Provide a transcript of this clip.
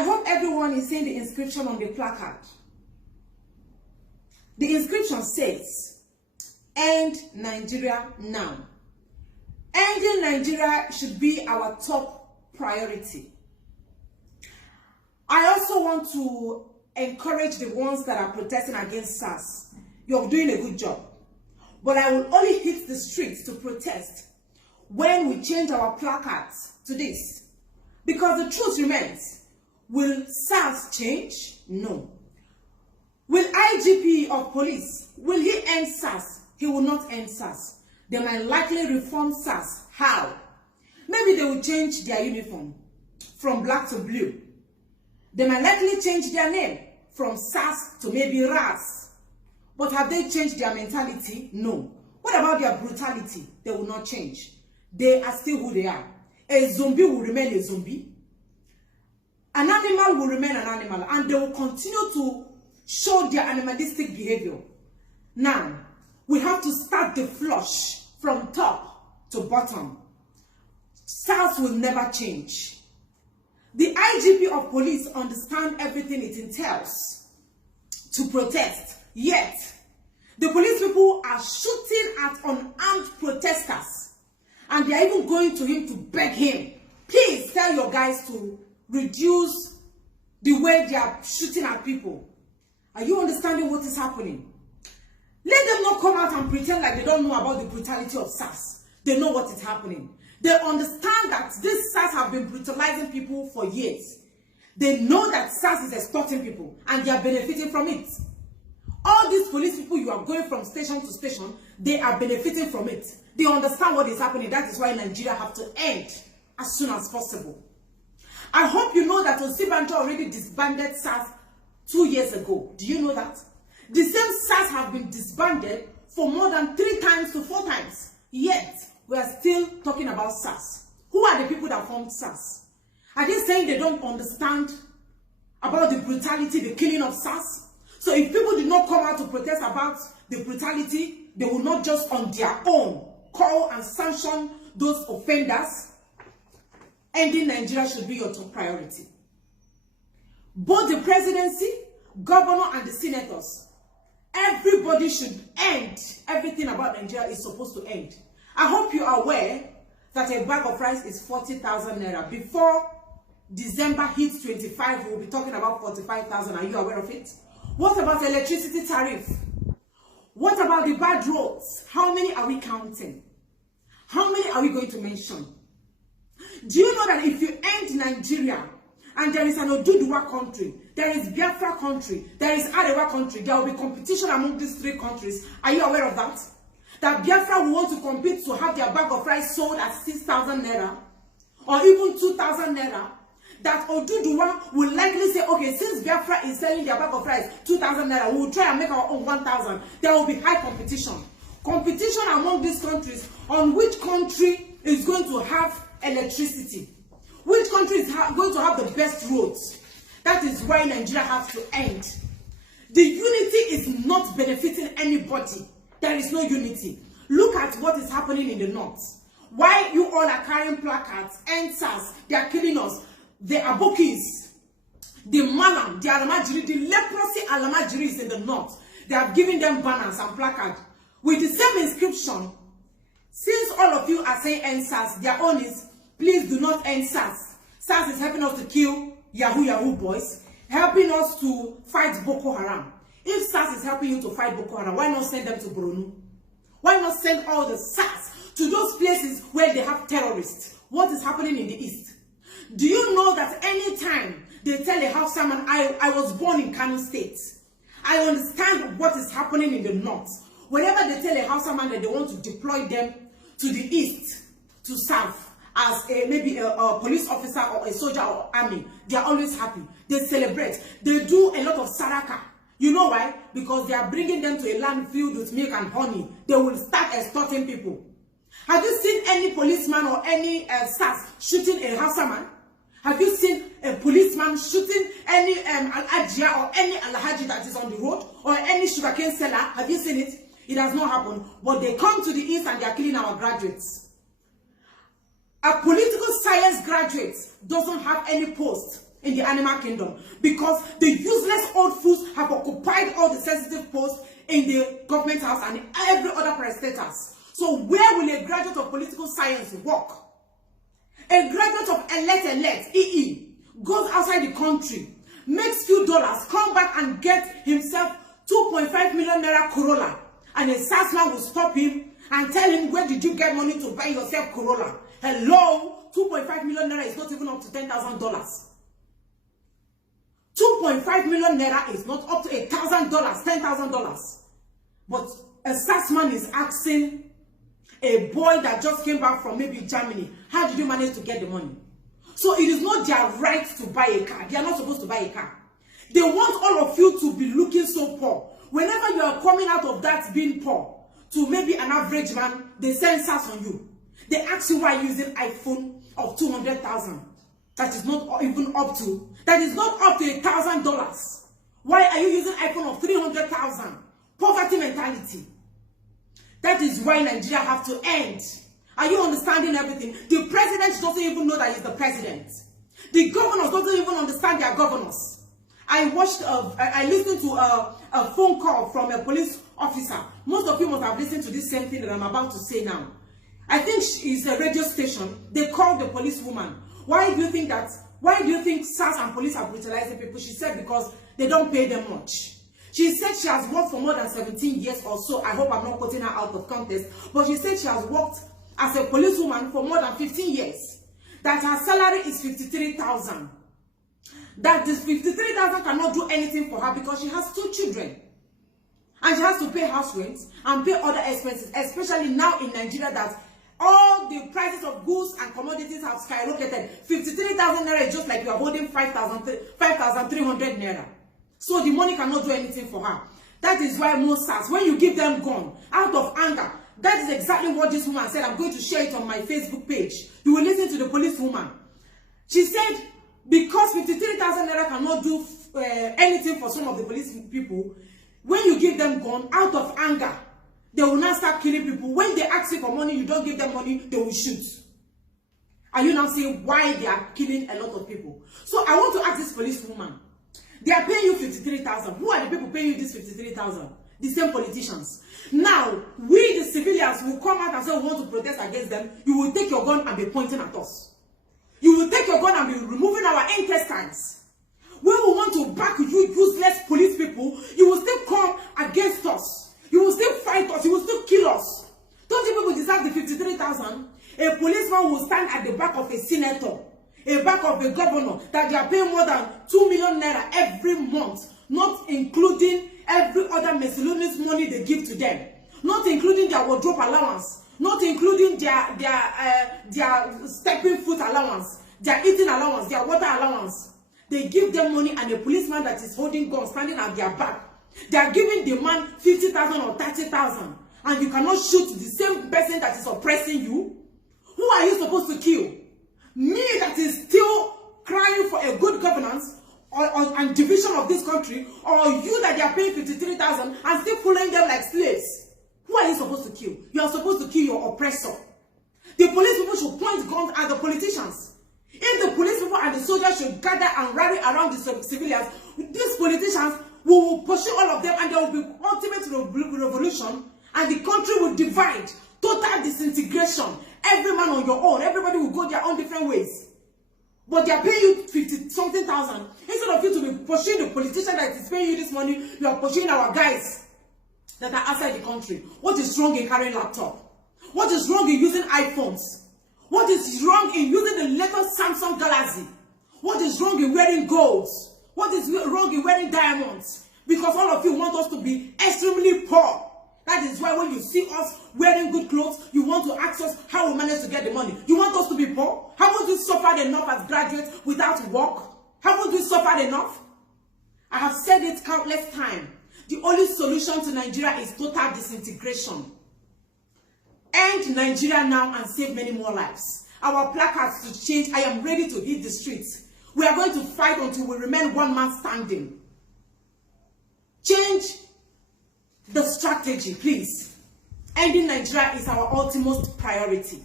I hope everyone is seeing the inscription on the placard. The inscription says, "End Nigeria now." Ending Nigeria should be our top priority. I also want to encourage the ones that are protesting against SARS. You're doing a good job. But I will only hit the streets to protest when we change our placards to this. Because the truth remains, will SARS change? No. Will IGP of police, will he end SARS? He will not end SARS. They might likely reform SARS. How? Maybe they will change their uniform from black to blue. They might likely change their name from SARS to maybe RAS. But have they changed their mentality? No. What about their brutality? They will not change. They are still who they are. A zombie will remain a zombie. An animal will remain an animal. And they will continue to show their animalistic behavior. Now, we have to start the flush from top to bottom. SARS will never change. The IGP of police understand everything it entails to protest. Yet, the police people are shooting at unarmed protesters. And they are even going to him to beg him, please tell your guys to reduce the way they are shooting at people. Are you understanding what is happening? Let them not come out and pretend like they don't know about the brutality of SARS. They know what is happening. They understand that this SARS have been brutalizing people for years. They know that SARS is extorting people and they are benefiting from it. All these police people you are going from station to station, they are benefiting from it. They understand what is happening. That is why Nigeria have to end as soon as possible. I hope you know that Osibanjo already disbanded SARS 2 years ago. Do you know that? The same SARS have been disbanded for more than 3 times to 4 times. Yet, we are still talking about SARS. Who are the people that formed SARS? Are they saying they don't understand about the brutality, the killing of SARS? So if people did not come out to protest about the brutality, they will not just on their own call and sanction those offenders. Ending Nigeria should be your top priority. Both the presidency, governor, and the senators, everybody should end. Everything about Nigeria is supposed to end. I hope you are aware that a bag of rice is 40,000 naira. Before December hits 25, we'll be talking about 45,000. Are you aware of it? What about electricity tariff? What about the bad roads? How many are we counting? How many are we going to mention? Do you know that if you end Nigeria and there is an Oduduwa country, there is Biafra country, there is Arewa country, there will be competition among these 3 countries? Are you aware of that? That Biafra will want to compete to have their bag of rice sold at 6,000 naira or even 2,000 naira. That Oduduwa will likely say, okay, since Biafra is selling their bag of rice 2,000 naira, we will try and make our own 1,000. There will be high competition. Competition among these countries on which country is going to have electricity. Which country is going to have the best roads? That is why Nigeria has to end. The unity is not benefiting anybody. There is no unity. Look at what is happening in the north. Why you all are carrying placards, end SARS, they are killing us. The Abokis, the Malam, the Alamajiri, the leprosy Alamajiris in the north, they are giving them banners and placards with the same inscription. Since all of you are saying end SARS, their own is, please do not end SARS. SARS is helping us to kill Yahoo boys, helping us to fight Boko Haram. If SARS is helping you to fight Boko Haram, why not send them to Borno? Why not send all the SARS to those places where they have terrorists? What is happening in the east? Do you know that anytime they tell a Hausa man, I was born in Kano State, I understand what is happening in the north. Whenever they tell a Hausa man that they want to deploy them to the east to serve as maybe a police officer or a soldier or army, they are always happy. They celebrate. They do a lot of saraka. You know why? Because they are bringing them to a land filled with milk and honey. They will start extorting people. Have you seen any policeman or any SARS shooting a Hausa man? Have you seen a policeman shooting any Al-Ajia or any Al-Haji that is on the road or any sugarcane seller? Have you seen it? It has not happened. But they come to the east and they are killing our graduates. A political science graduate doesn't have any post in the animal kingdom, because the useless old fools have occupied all the sensitive posts in the government house and every other parastatals. So where will a graduate of political science work? A graduate of elect EE goes outside the country, makes few dollars, come back and get himself 2.5 million naira Corolla, and a salesman will stop him and tell him, where did you get money to buy yourself Corolla? Hello, 2.5 million naira is not even up to $10,000. 2.5 million naira is not up to $1,000, $10,000. But a salesman is asking a boy that just came back from maybe Germany, how did you manage to get the money? So it is not their right to buy a car. They are not supposed to buy a car. They want all of you to be looking so poor. Whenever you are coming out of that being poor to maybe an average man, they send SARS on you. They ask you why you're using iPhone of 200,000. That is not even up to. That is not up to $1,000. Why are you using iPhone of 300,000? Poverty mentality. That is why Nigeria have to end. Are you understanding everything? The president doesn't even know that he's the president. The governors don't even understand their governors. I listened to a phone call from a police officer. Most of you must have listened to this same thing that I'm about to say now. I think it's a radio station. They called the policewoman. Why do you think SARS and police are brutalizing people? She said because they don't pay them much. She said she has worked for more than 17 years or so. I hope I'm not quoting her out of context. But she said she has worked as a policewoman for more than 15 years. That her salary is 53,000. That this 53,000 cannot do anything for her because she has 2 children. And she has to pay house rent and pay other expenses. Especially now in Nigeria that all the prices of goods and commodities have skyrocketed. 53,000 naira is just like you are holding 5,300 naira. So the money cannot do anything for her. That is why most SARS, when you give them gun out of anger, that is exactly what this woman said. I'm going to share it on my Facebook page. You will listen to the policewoman. She said, because 53,000 naira cannot do anything for some of the police people, when you give them gun out of anger, they will now start killing people. When they ask you for money, you don't give them money, they will shoot. Are you now saying why they are killing a lot of people? So I want to ask this policewoman. They are paying you 53,000. Who are the people paying you this 53,000? The same politicians. Now, we the civilians will come out and say we want to protest against them. You will take your gun and be pointing at us. You will take your gun and be removing our intestines. When we want to back you useless police people, you will still come against us. You will still fight us. You will still kill us. Don't you people deserve the 53,000? A policeman will stand at the back of a senator, a back of a governor, that they are paying more than 2 million naira every month, not including every other miscellaneous money they give to them, not including their wardrobe allowance, not including their stepping foot allowance, their eating allowance, their water allowance. They give them money, and a policeman that is holding guns standing at their back, they are giving the man 50,000 or 30,000, and you cannot shoot the same person that is oppressing you. Who are you supposed to kill? Me that is still crying for a good governance and division of this country, or you that they are paying 53,000 and still following them like slaves? Who are you supposed to kill? You are supposed to kill your oppressor. The police people should point guns at the politicians. If the police people and the soldiers should gather and rally around the civilians, these politicians will pursue all of them, and there will be ultimate revolution, and the country will divide, total disintegration. Every man on your own, everybody will go their own different ways. But they are paying you 50-something thousand. Instead of you to be pursuing the politician that is paying you this money, you are pursuing our guys that are outside the country. What is wrong in carrying laptop? What is wrong in using iPhones? What is wrong in using the latest Samsung Galaxy? What is wrong in wearing golds? What is wrong in wearing diamonds? Because all of you want us to be extremely poor. That is why when you see us wearing good clothes, you want to ask us how we manage to get the money. You want us to be poor? Haven't we suffered enough as graduates without work? Haven't we suffered enough? I have said it countless times. The only solution to Nigeria is total disintegration. End Nigeria now and save many more lives. Our placards to change. I am ready to hit the streets. We are going to fight until we remain one man standing. Change the strategy, please. Ending Nigeria is our ultimate priority.